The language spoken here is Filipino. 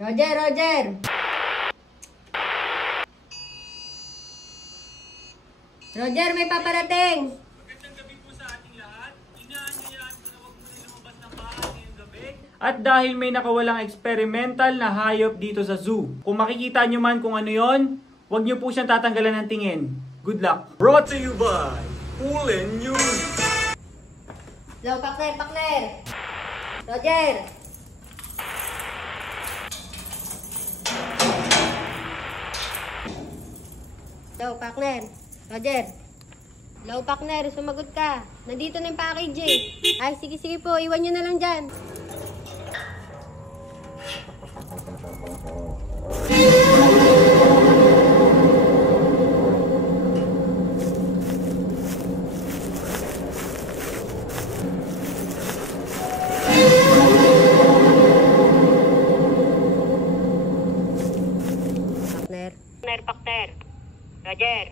Roger, Roger! Roger, may paparating! Magandang gabi po sa ating lahat. Inaanyayaan ko na huwag mo na lumabas ng bahay ngayong gabi. At dahil may nakawalang experimental na hayop dito sa zoo, kung makikita nyo man kung ano yon, huwag nyo po siyang tatanggalan ng tingin. Good luck! Brought to you by Pulin News. Hello, Pakler, Pakler! Roger! Hello, Pakler! Roger! Hello, Pakler, sumagot ka. Nandito na yung package eh. Ay, sige, sige po, iwan nyo na lang dyan. Pakler. Pakner. Roger.